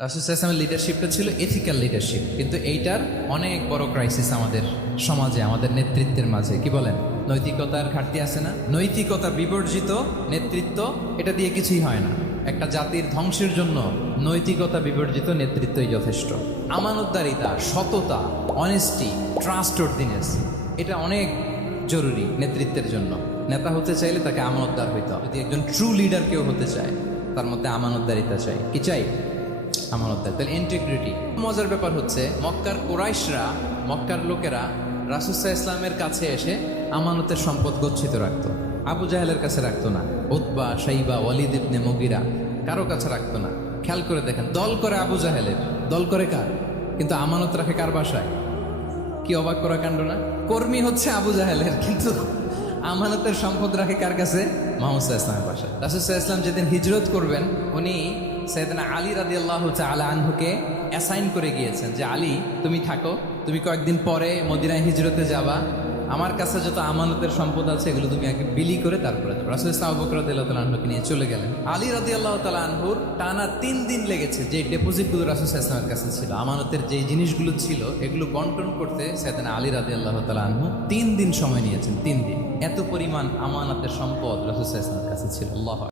রাসূল সাল্লাল্লাহু আলাইহি ওয়াসাল্লামের লিডারশিপটা ছিল এথিক্যাল লিডারশিপ, কিন্তু এইটার অনেক বড় ক্রাইসিস আমাদের সমাজে, আমাদের নেতৃত্বের মাঝে। কি বলেন? নৈতিকতার ঘাটতি আছে না? নৈতিকতা বিবর্জিত নেতৃত্ব, এটা দিয়ে কিছুই হয় না। একটা জাতির ধ্বংসের জন্য নৈতিকতা বিবর্জিত নেতৃত্বই যথেষ্ট। আমানতদারিতা, সততা, অনেস্টি, ট্রাস্টওয়ার্দিনেস, এটা অনেক জরুরি নেতৃত্বের জন্য। নেতা হতে চাইলে তাকে আমানতদার হইতে হবে। যদি একজন ট্রু লিডার কেউ হতে চায়, তার মধ্যে আমানতদারিতা চাই। কি চাই? আমানতদার, তাহলে ইন্টিগ্রিটি। মজার ব্যাপার হচ্ছে, মক্কার কুরাইশরা, মক্কার লোকেরা রাসূল সাল্লাল্লাহু আলাইহি ওয়াসাল্লামের কাছে এসে আমানতের সম্পদ গচ্ছিত রাখতো। আবু জাহেলের কাছে রাখতো না, উতবা, শাইবা, ওয়ালিদ ইবনে মুগিরা, কারো কাছে রাখতো না। খেয়াল করে দেখেন, দল করে আবু জাহেলের, দল করে কার, কিন্তু আমানত রাখে কার বাসায়? কি অবাক করা কাণ্ড না? কর্মী হচ্ছে আবু জাহেলের, কিন্তু আমানতের সম্পদ রাখে কার কাছে? মুহাম্মদ সাল্লাল্লাহু আলাইহি ওয়াসাল্লামের বাসায়। রাসূল সাল্লাল্লাহু আলাইহি ওয়াসাল্লাম যেদিন হিজরত করবেন, উনি সাইয়েদনা আলী রাদিয়াল্লাহু তাআলা আনহুকে অ্যাসাইন করে গিয়েছেন যে, আলী তুমি থাকো, তুমি কয়েকদিন পরে মদিনায় হিজরতে যাবা, আমার কাছে যত আমানতের সম্পদ আছে এগুলো তুমি আগে বিলি করে তারপরে যাবে। রাসূল সাল্লাল্লাহু আবু বকর রাদিয়াল্লাহু তাআলা আনহুকে নিয়ে চলে গেলেন। আলী রাদিয়াল্লাহু তাআলা আনহুর টানা 3 দিন লেগেছে যে ডেপোজিটগুলো রাসূল সাল্লাল্লাহু আলাইহি ওয়াসাল্লামের কাছে ছিল, আমানতের যেই জিনিসগুলো ছিল এগুলো বন্টন করতে সাইয়েদনা আলী রাদিয়াল্লাহু তাআলা আনহু 3 দিন সময় নিয়েছেন। 3 দিন। এত পরিমাণ আমানতের সম্পদ রাসূল সাল্লাল্লাহু আলাইহি ওয়াসাল্লামের কাছে ছিল। আল্লাহু